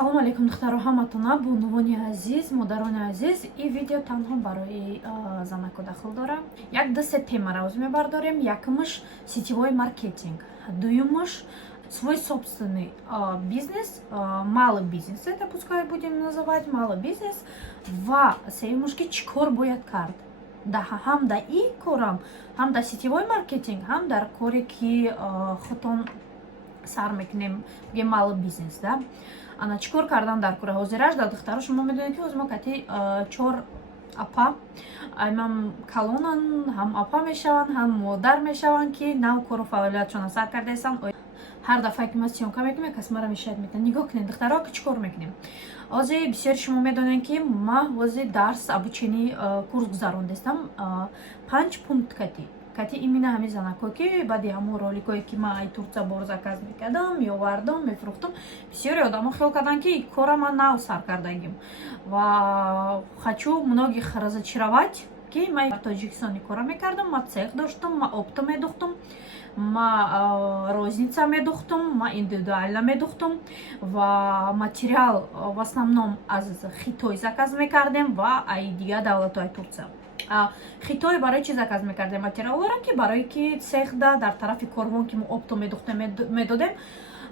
салому алейкум духтаро ҳаматона, бунувони азиз, модарони азиз. Ин видео танҳо барои занаку дахл дора. Як ду се темаро оз мебардорем. Якумаш сетевой маркетинг, дуюмаш свой собственный бизнес, малый бизнес, это пускай будем называть малый бизнес. Ва сеюмашки чӣ кор бояд кард ҳам дар ин корам, ҳам дар сетевой маркетинг, ҳам дар коре ки худтон сар мекунем, бигем малый бизнес, да. Ана чӣ кор кардан дар кора ҳозираш дар духтаро шумо медонед ки ҳозир мо кати 4 апа аймам калонан, ҳам апа мешаванд, ҳам модар мешаванд ки нав кору фаъолиятшона сар кардаистанд. ҳар дафъае ки ма сиёмка мекунем кас мара мешаҳад метавонад нигоҳ кунед духтаро ки чӣ кор мекунем. ҳозир бисёри шумо медонед ки ма ҳозир дарс обучении курс гузарондастам 5 пункт кати именно ҳамин занако ки баъди ҳамон роликое ки ма турция бор заказ мекардам, меовардам, мефурӯхтам, бисёри одамо хиёл карданд ки кора ман нав сар кардагим ва хочу многих разочаровать, ки ма в Тоҷикистоне кора мекардам, ма цех доштам, ма опто медӯхтам, ма розница медӯхтам, ма индивидуально медӯхтам ва материал в основном аз Хитой заказ мекардем ва ай дигар давлатҳои Турция. Хитой барои чӣ заказ мекардем материалоро ки барои ки цехда дар тарафи корвон ки мо опто медӯхтем медодем,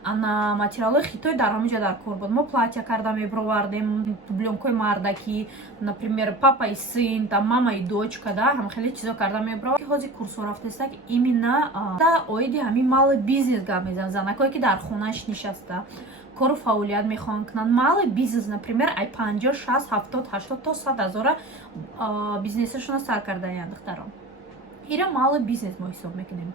ана материалои Хитой дар ҳамаҷа дар кор буд. Мо платья карда мебировардем, дублёнкои мардаки, например папа и сын, там мама и дочка, да, ҳам хеле чизо карда мебировардем. Ҳозир курсо рафтаста ки именно оиди ҳамин малый бизнес гап мезанам, занакое ки дар хонааш нишаста кору фаъолият мехоҳанд кунанд. Малый бизнес, например, ай 50, 60, 70, 80 то 100 ҳазора бизнесашона сар кардаянд духтаро. ира малый бизнес мо ҳисоб мекунем.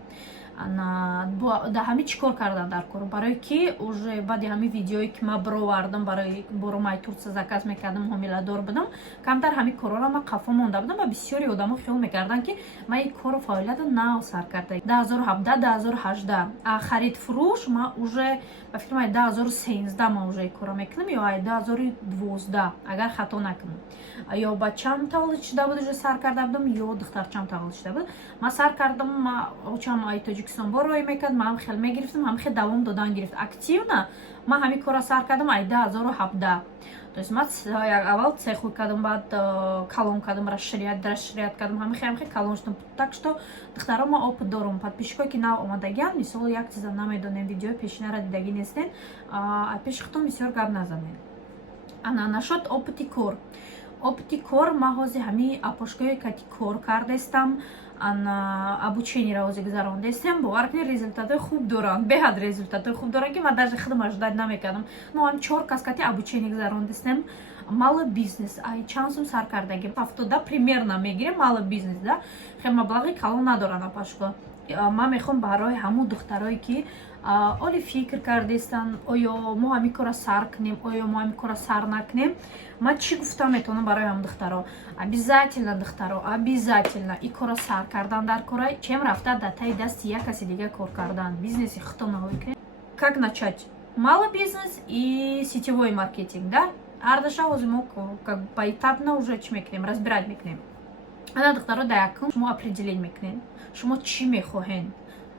Да ҳамин чӣ кор кардан дар кор барое ки уже баъди ҳамин видеое ки ма бировардам барои боромаи Турция заказ мекардам, ҳомиладор будам, камтар ҳамин корора ма қафо монда будам ва бисёри одамо хиёл мекарданд ки ма ин кору фаъолиятро нав сар карда 2017 2018 харид фурӯш ма уже ба фикр ман 2013 ма уже кора мекунам ё 2012 агар хато накунам, ё бачам таваллуд шуда буд уже сар карда будам ё духтарчам таваллуд шуда буд. Ма сар кардам, очам ай Тоҷикистон бор роӣ мекард, ма ҳам хел мегирифтам, ҳам хел давом додан гирифт. Активна ма ҳамин кора сар кардам ай 2017. То есть ма аввал цеху кардам, баъд калон кардам, расширят кардам, ҳамин хел калон шудам. Так что духтаро ма опыт дорам. Подписчикое ки нав омадагиянд, мисол як чиза намедонем, видеои пешинаро дидагӣ нестен, пеши худтон бисёр гап назанед. Ана нашод опыти кор. Опыти кор ма ҳозир ҳамин апошкое кати кор кардаистам, обучениеро ҳозир гузарондастем. Бовар кунед результатои хуб доранд, беҳад результатои хуб доранд ки ман даже худам ожидат намекардам. Мо ҳам 4 кас кати обучение гузарондастем. Малый бизнес ай чанд сум сар кардагим 70 примерно мегирем малый бизнес, да, хеле маблағи калон надоранд апашко. Ман мехоҳам барои ҳамун духтарое ки оли фикр кардаистанд, оё мо ҳамин кора сар кунем, оё мо ҳамин кора сар накунем, ман чӣ гуфтам метавонам барои ҳамун духтаро? Обязательно духтаро, обязательно ин кора сар кардан дар кора, чем рафта дар таи дасти як каси дигар кор кардан, бизнеси худтон наҳоӣ кунед. Как начать? Малый бизнес и сетевой маркетинг, да? Ардаша ҳозир мо как поэтапно уже чӣ мекунем, разбирать мекунем. Ана духтаро дар якум шумо определение мекунед, шумо чӣ мехоҳед.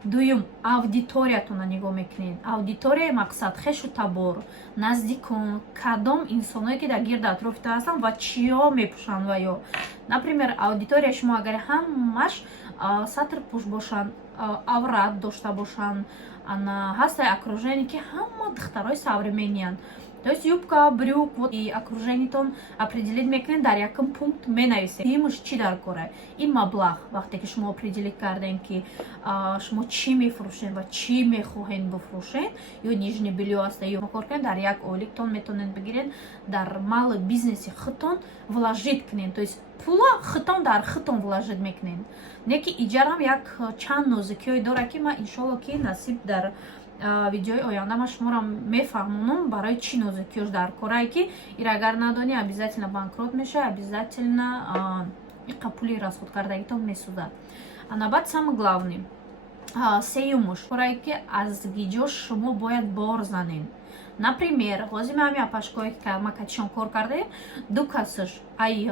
Дуюм, аудиториятона нигоҳ мекунед. Аудиторияи мақсад хешу табор, наздикон, кадом инсоное ки дар гирди атрофита ҳастанд ва чиё мепӯшанд ва ё. Например, аудиторияи шумо агар ҳамаш сатр пӯш бошанд, аврат дошта бошанд, ҳастаи окружение ки ҳама духтарои современиянд. То есть юбка, брюк, вот и окружениетон определить мекунед, дар якум пункт менависед. Имаш чӣ дар кора? Ин маблағ вақте ки шумо определить кардем ки шумо чӣ мефурӯшед ва чӣ мехоҳед бифурӯшед, ё нижни белье аста ё кор кунед, дар як ойликтон метавонед бигиред, дар малый бизнеси худтон вложит кунед. То есть пула худтон дар худтон вложит мекунед. Не ки иҷарам як чанд нозикиҳое дора ки ман иншоалло ки насиб дар видеои оянда ма шуморо мефаҳмонам барои чӣ нозикиёш дар корае ки ир агар надони обязательно банкрот мешавад, обязательно пули расходкардагитон месӯзад. Баъд самое главное сеюмуш корае ки аз гиҷош шумо бояд бор занед. например ҳозир ҳами апашкое ки ма катишон кор кардаем ду касаш ай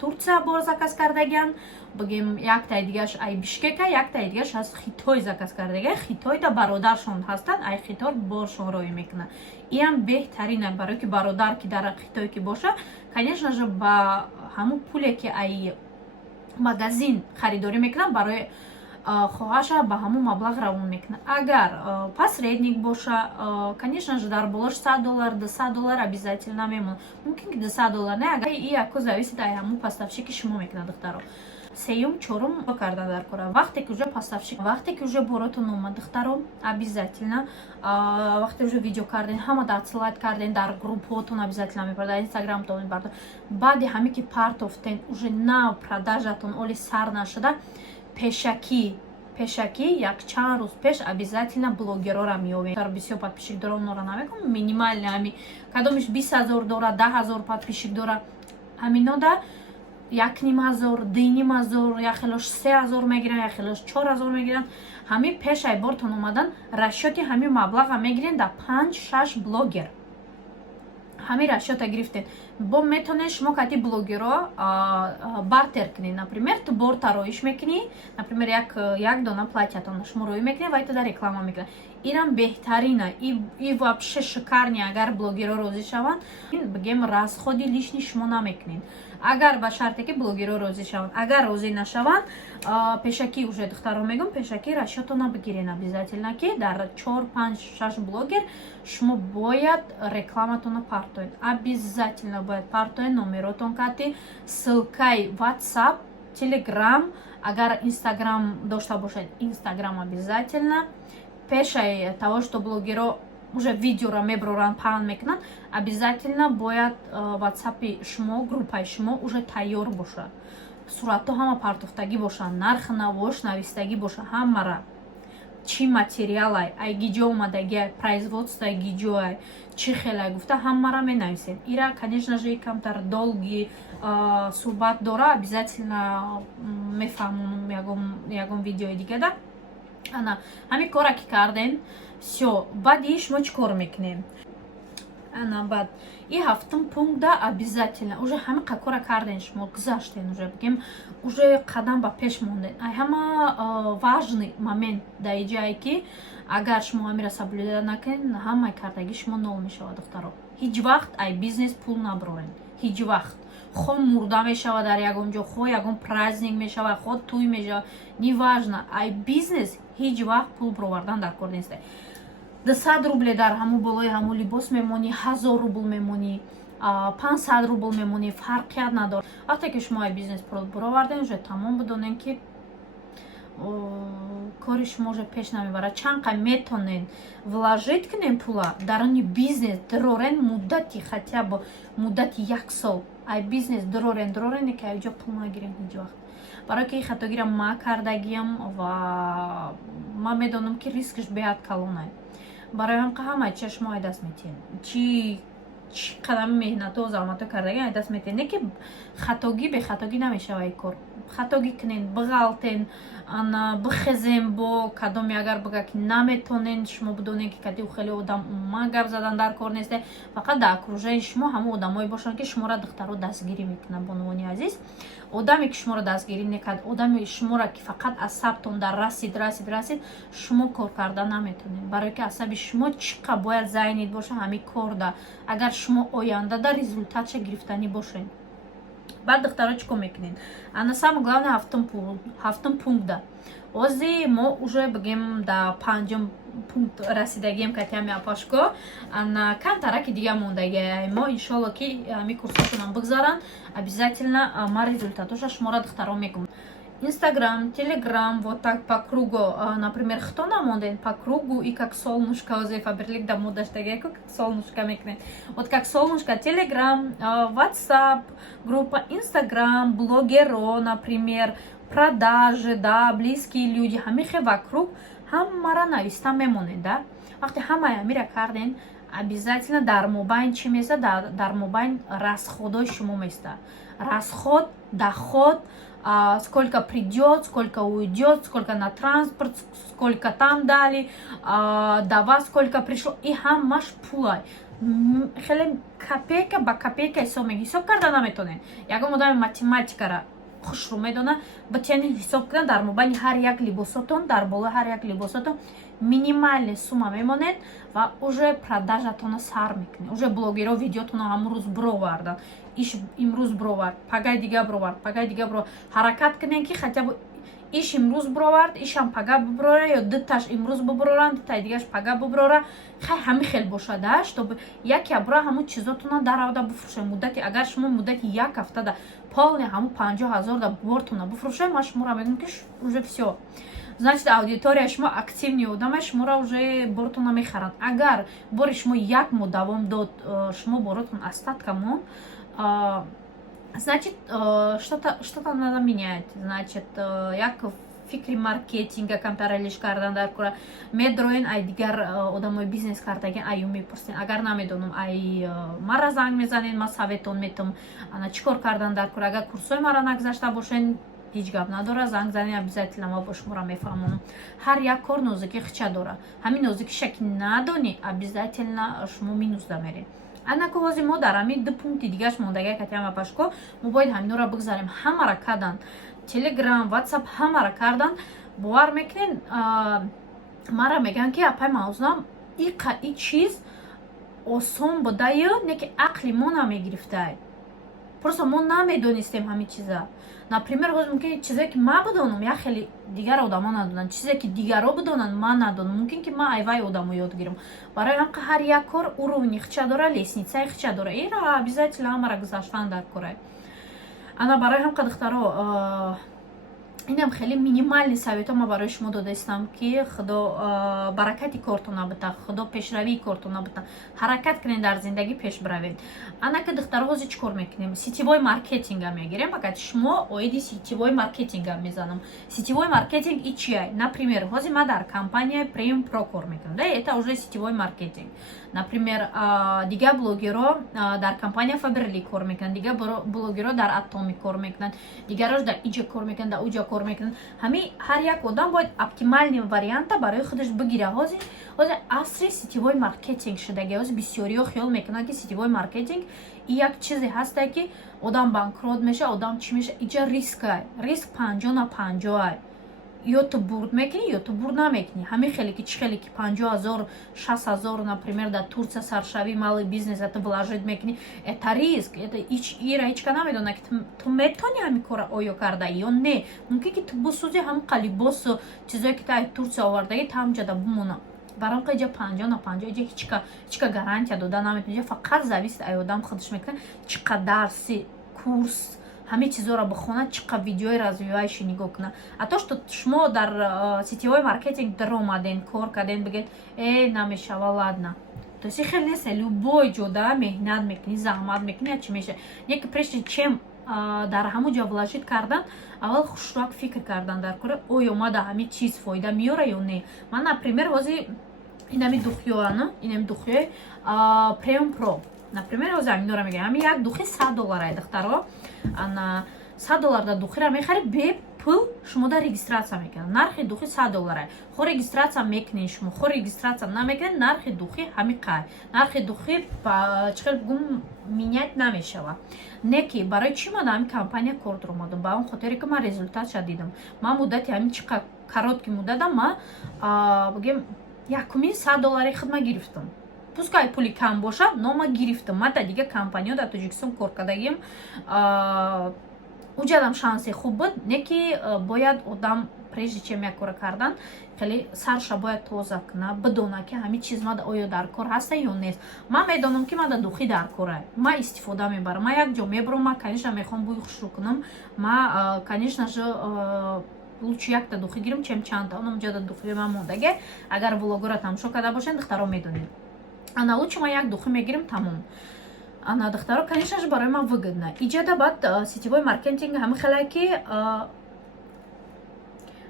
Турция бор заказ кардагиян бигем яктаи дигаш ай Бишкека яктаи дигаш аз Хитой заказ кардагиян Хитойда бародаршон ҳастанд ай Хитой боршон роӣ мекунад иам беҳтарина барои ки бародар ки дар Хитой ки боша конечно же ба ҳамун пуле ки ай магазин харидорӣ мекунад барои хоҳаша ба ҳамун маблағ равон мекунад агар посредник боша конечно же дар болош $100 $200 обязательно мемонад мумкин ки $200 не агар и яко зависит ай ҳамун поставщик ки шумо мекунад духтаро сеюм чорум карда дар кора вақте ки уже поставщик вақте ки уже боротон омад духтаро обязательно вақте уже видео карден ҳамада отсылать карден дар группҳотон обязательно мебаред дар инстаграмтон мебаред баъди ҳаме ки партофтен уже нав продажатон оли сар нашуда пешакӣ якчанд рӯз пеш обязательно блогерора меёвед бисёр подписчик дора онора намекунам минимални ҳами кадомиш 20,000 дора 10,000 подписчик дора ҳаминода 1,500 2,500 яхелош 3,000 мегиранд яхелош 4,000 мегиранд ҳами пеш ай бортон омадан расчёти ҳами маблаға мегирен да 5-6 блогер ҳами расчёта гирифтен бо метонед шумо кати блогеро бартер кунед например ту борта роиш мекунӣ например як дона платьятон шумо роӣ мекунед ва туда реклама мекунед инам беҳтарина и вообще шикарни агар блогеро розӣ шаванд бигем расходи лишни шумо намекунед агар ба шарте ки блогеро розӣ шаванд агар розӣ нашаванд пешакӣ уже духтаро мегум пешакӣ расчётона бигирен обязательно ки дар 4-5-6 блогер шумо бояд рекламатона партоед обязательно бояд партоед номеротон кати ссылкаи WhatsApp Telegram агар Instagram дошта бошед Instagram обязательно пешай того что блогеро уже видеора меброранд паҳн мекунанд обязательно бояд WhatsApp-и шумо группаи шумо уже тайёр бошад суратҳо ҳама партофтагӣ бошад нарх навош навистагӣ бошад ҳамара чӣ материалай ай гиҷо омадагиай производствои гиҷоай чӣ хелай гуфта ҳамара менависед ира конечно же камтар долги суҳбат дора обязательно мефаҳмонам ягон видеои дигада ана ҳамин кора ки кардем все баъди шумо чӣ кор мекунем ана баъд и ҳафтум пункта обязательно уже ҳама кора карден шумо гузаштен уже бигем уже қадам ба пеш монден ай ҳама важный момент дар ҷае ки агар шумо ҳамира соблюда накунед ҳамаи кардагӣ шумо нол мешавад духтаро ҳеҷ вақт ай бизнес пул наброрен ҳеҷ вақт хо мурда мешавад дар ягон ҷо хо ягон праздник мешавад хо туй мешавад неважно ай бизнес ҳеҷ вақт пул бировардан дар кор нест 200 рубле дар ҳамун болои ҳамун либос мемонӣ 1000 рубл мемонӣ 500 рубл мемонӣ фарқият надорад вақте ки шумо ай бизнес пул бироварден уже тамом бидонем ки кори шумо уже пеш намебарад чанд қай метонен вложить кунем пула дар они бизнес дорорен муддати хотя бы муддати 1 сол ай бизнес дорорен ки айҷо пул нагирем ҳеҷ вақт барои ки хатогира ма кардагиам ва ма медонам ки рискаш беҳад калонай барои ҳамаи чиа шумо ай даст метиҳед чӣ қадами меҳнату заҳмату кардагиам ай даст метиҳед не ки хатогӣ бехатогӣ намешава ай кор хатогӣ кунен биғалтен бихезем бо кадоме агар бага ки наметонен шумо бидонед ки кади хеле одам умуман гап задан дар кор несте фақат дар окружаи шумо ҳама одамое бошанд ки шуморо духтаро дастгирӣ мекунанд бонувони азиз одаме ки шуморо дастгирӣ мекард одами шуморо ки фақат асабтон дар расид шумо кор карда наметонед барои ки асаби шумо чӣ қа бояд зайнид боша ҳамин корда агар шумо ояндада результатша гирифтанӣ бошед баъд духтаро чӣ кор мекунед ана самое главное ҳафтум пункта ҳозир мо уже бигем дар панҷум пункт расидагием катиами апашко ана камтараки дига мондагиай мо иншолло ки ҳамин курсотонам бигзаранд обязательно ма результатоша шуморо духтаро мегум Instagram, Telegram, вот так по кругу, например, кто намонден по кругу и как солнышко, Фаберлик да мода штаге, как солнышко мекнет. Вот как солнышко, Telegram, WhatsApp, группа Instagram, блогеро, например, продажи, да, близкие люди, ҳамихе вокруг, ҳамара нависта мемонед, да. Вақти ҳамаи ҳамира карден, обязательно дар мобайн чӣ места, дар мобайн расходои шумо места. Расход, доход, сколько придет, сколько уйдет, сколько на транспорт, сколько там дали, до вас сколько пришло, и хамаш пулай. خیلی کپیک با کپیک حساب میگی حساب کرده نمیتونه یک مدام математика را خوش رو میدونه بتونین حساب کنن در مابین هر یک لباساتون در بالا هر یک لباساتون минимальная сумма мемонед ва уже продажатона сар мекунед. Уже блогерҳо видеотона ҳамрӯз бировардан. Иш имрӯз бировард, пагай дига бировард, пагай дига бировард. Ҳаракат кунед ки хотя бы иш имрӯз бировард, ишам пага бибирора ё диташ имрӯз бибироранд, дитай дигаш пага бибирора. Ҳамин хел бошада, чтобы яке абра ҳамун чизотона даровда бифурӯшед. Муддати агар шумо муддати як ҳафтада полни ҳамун 50,000 да бортона бифурӯшед, ман шуморо мегӯям ки уже всё. Значит, аудитория шумо активни одаме шуморо уже бортона мехаранд. Агар бори шумо як моҳ давом дод, шумо боротон остатка монд, значит, что-то надо менять. Значит, як фикри маркетинга камтаралиш кардан дар кора медроен ай дигар одамои бизнес кардаген аю мепурсен. Агар намедонам ай мара занг мезанен, ма советон метам ана чикор кардан дар кора. Агар курсои мара нагзашта бошен ҳеҷ гап надора, занг занен обязательно ма бо шуморо мефаҳмонам. Ҳар як кор нозуки хича дора. Ҳамин нозукиша ки надони, обязательно шумо минус да меред. Анако ҳозир мо дар ҳамин ду пункти дигаш мондагия катиама пашко мо бояд ҳаминора бигзарем. Ҳамара кадан телеграм, ватсап ҳамара кардан. бовар мекунед мара меган ки апай ман узнам и чиз осон будаю, не ки ақли мо намегирифтай. Просто мо намедонистем ҳамин чиза. Например, ҳозир мумкин чизе ки ман бидонам я хеле дигар одамо надонанд, чизе ки дигаро бидонанд ман надонам. Мумкин ки ман айвай одамо ёд гирам. Барои ҳам ки ҳар як кор уровни хича дора, лесницаи хича дора. Ира обязательно ҳамара гузаштан дар кора. Ана барои ҳам ки духтаро инам хеле минимальни советҳо ман барои шумо додаистам ки худо баракати кортона бита, худо пешравии кортона бита. Ҳаракат кунед дар зиндагӣ пеш биравед. Ана ки духтаро ҳозир чӣ кор мекунем? Сетевой маркетинга мегирем. Фақат шумо оиди сетевой маркетинга мезанам. Сетевой маркетинг и чия? Например, ҳозир ман дар компания Premium Pro кор мекунам. Да, это уже сетевой маркетинг. Например, дига блогеро дар компания Faberlic кор мекунанд, дига блогеро дар Atomic кор мекунанд, дигарош дар иҷа кор мекунанд, дар уҷа кор мекунанд. Ҳами ҳар як одам бояд оптимальни варианта барои худаш бигира. Ҳозир асри сетевой маркетинг шудаги. Ҳозир бисёриҳо хиёл мекунанд ки сетевой маркетинг и як чизе ҳасте ки одам банкрот меша, одам чӣ меша. Иҷа рискай, риск 50 на 50. Ё ту бурд мекунӣ, ё ту бурд намекунӣ. Ҳамин хеле ки чӣ хеле ки 50,000, 60,000, например, дар Турция саршавӣ малый бизнес это вложить мекунӣ. Это риск. Это ира ҳечка намедона ки ту метавонӣ ҳамин кора оё карда ё не. Мумкин ки ту бисӯзи ҳамин қалибосу чизое ки та Турция овардаги та ҳамҷода бимона. Баром ки иҷа 50 на 50 иҷа ҳечка гарантия дода наметавонӣ. Иҷа фақат зависит ай одам худаш мекунад чӣ қадар дарси курс ҳамин чизоро бихонад, чӣ қадр видеои развивающий нигоҳ кунад. А то, что шумо дар сетевой маркетинг даромаден, кор карден, бигед намешава, ладно. То есть хеле нест, любой ҷо да меҳнат мекунӣ, заҳмат мекунӣ, чӣ меша. Не ки прежде чем дар ҳамон ҷо вложит кардан, аввал хушрак фикр кардан дар кора, оё ма да ҳамин чиз фоида меёра ё не. Ман, например, ҳозир инами духёана, инами духёи Premium Pro. Например, ҳозир ҳаминора мегӯям, ҳамин як духи $100 духтаро. Ана $100 да духира мехари бе пул шумо да регистрация мекунед. Нархи духи $100. Хо регистрация мекунед шумо, хо регистрация намекунед, нархи духи ҳамин қай. Нархи духи чихел бигум менять намешава. Не ки барои чӣ ман ҳамин компания кор даромадам? Ба он хотире ки ман результатша дидам. Ман муддати ҳамин чӣ қадр коротки муддатам ман бигем $1 хидмат гирифтам. Пускай пули кам бошад, но ма гирифтам. Ма да дига компания дар Тоҷикистон кор кардагим. уҷадам шанси хуб буд. Не ки бояд одам прежде чем як кора кардан хеле сарша бояд тоза куна, бидона ки ҳамин чиз мада оё дар кор ҳаста ё нест. Ман медонам ки мада духӣ дар кора. Ма истифода мебарам. Ма як ҷо мебарам, ма конечно мехоҳам бӯи хушрӯ кунам. Ма конечно же лучше якта духӣ гирам, чем чанда. Онам ҷода духӣ ман мондаге. Агар блогора тамошо карда бошед, духтаро медонед. Ана лучше ма як духӣ мегирам, тамом. Ана духтаро конечно же барои ман выгодна. Иҷада баъд сетевой маркетинг ҳамин хеле ки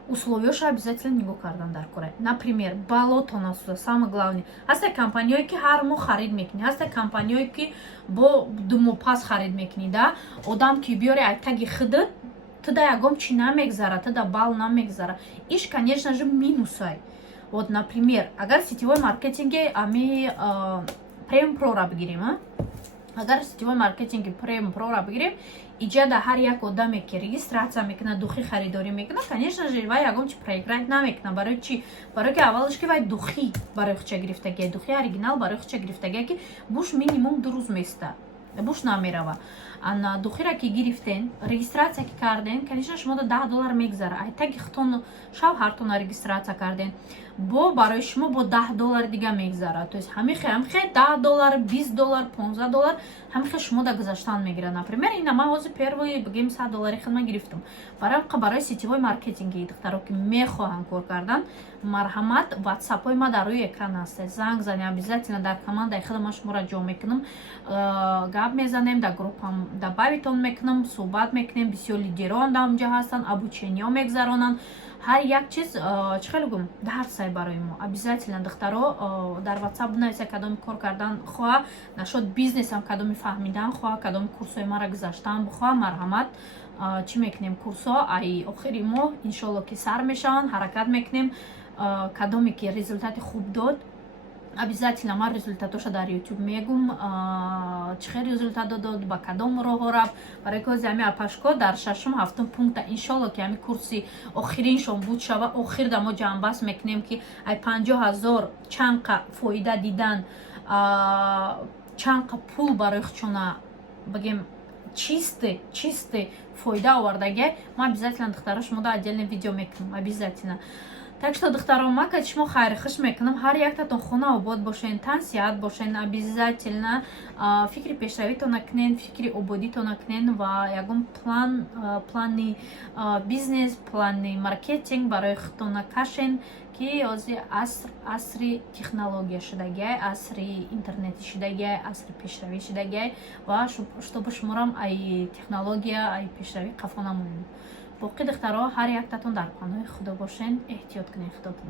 условиёша обязательно нигоҳ кардан дар кора. Например, балотон аст, самое главное. Ҳаста компаниёе ки ҳар моҳ харид мекунӣ, ҳаста компаниёе ки бо 2 моҳ пас харид мекунӣ, да? Одам ки биёре ай таги хидат туда ягом чи намегзара, туда бал намегзара. Иш, конечно же, минусай. Вот, например, агар сетевой маркетинге ами премиум про-ра бигирем, агар сетевой маркетинге премиум про-ра бигирем, иҷада ҳар як одаме ки регистратсия мекунад, духӣ харидорӣ мекунад, конечно же, вай ягон чи проиграть намекунад. Барои чӣ? Барои ки аввалаш ки вай духӣ барои худша гирифтагия, духӣ оригинал барои худша гирифтагия ки буш минимум 2 рӯз места, буш намерава. ана духира ки гирифтен, регистратсия ки карден, конечно шумо $10 мегзара. Айтаги хутон шавҳартона регистратсия карден, бо барои шумо бо $10 дига мегзара. То есть ҳамихе $10, $20, $15 ҳамихе шумо да гузаштан мегира. Например, ина ман ҳозир первый бигем $100 хидмат гирифтам. Барои сетевой маркетинги духтаро ки мехоҳанд кор кардан, марҳамат, ватсапҳои ма дар рӯи экран ҳаст. Занг занед, обязательно дар командаи худам ман шуморо ҷо мекунам, гап мезанем, дар группам добавитон мекунам, суҳбат мекунем, бисёр лидерон дар онҷо ҳастанд, обучениё мегзаронанд. ҳар як чиз чӣ хеле гум дарсай барои мо. Обязательно духтаро дар ватсап бинависа кадоми кор кардан хоҳа, нашод бизнесам кадоми фаҳмидан хоҳа, кадоми курсои мара гузаштан бихоҳа, марҳамат, чӣ мекунем, курсҳо ай охири моҳ иншоалло ки сар мешаванд, ҳаракат мекунем, кадоме ки результати хуб дод, обязательно ман результатоша дар YouTube мегум, чӣ хел результат дод, ба кадом роҳо рафт. Барои ки ҳозир ҳами апашко дар 6-7 пункта иншоалло ки ҳами курси охириншон буд шава, охир да мо ҷамъбаст мекунем ки ай 50,000 чанқа фоида дидан, чанқа пул барои худшона бигем чисте фоида овардагия, ман обязательно духтаро шумода отдельно видео мекунам, обязательно. Так что духтарон, ман кад шумо хайр хуш мекунам, ҳар яктатон хона обод бошен, тан сиҳат бошен, обязательно фикри пешравитона кунен, фикри ободитона кунен ва ягон плани бизнес, плани маркетинг барои худтона кашен, ки ҳозир асри технология шудагия, асри интернети шудагия, асри пешравӣ шудагия ва чтобы шуморам ай технология, ай пешравӣ қафо намоем. боқи духтаро ҳар яктатон дар паноҳи худо бошен, эҳтиёт кунед худотон.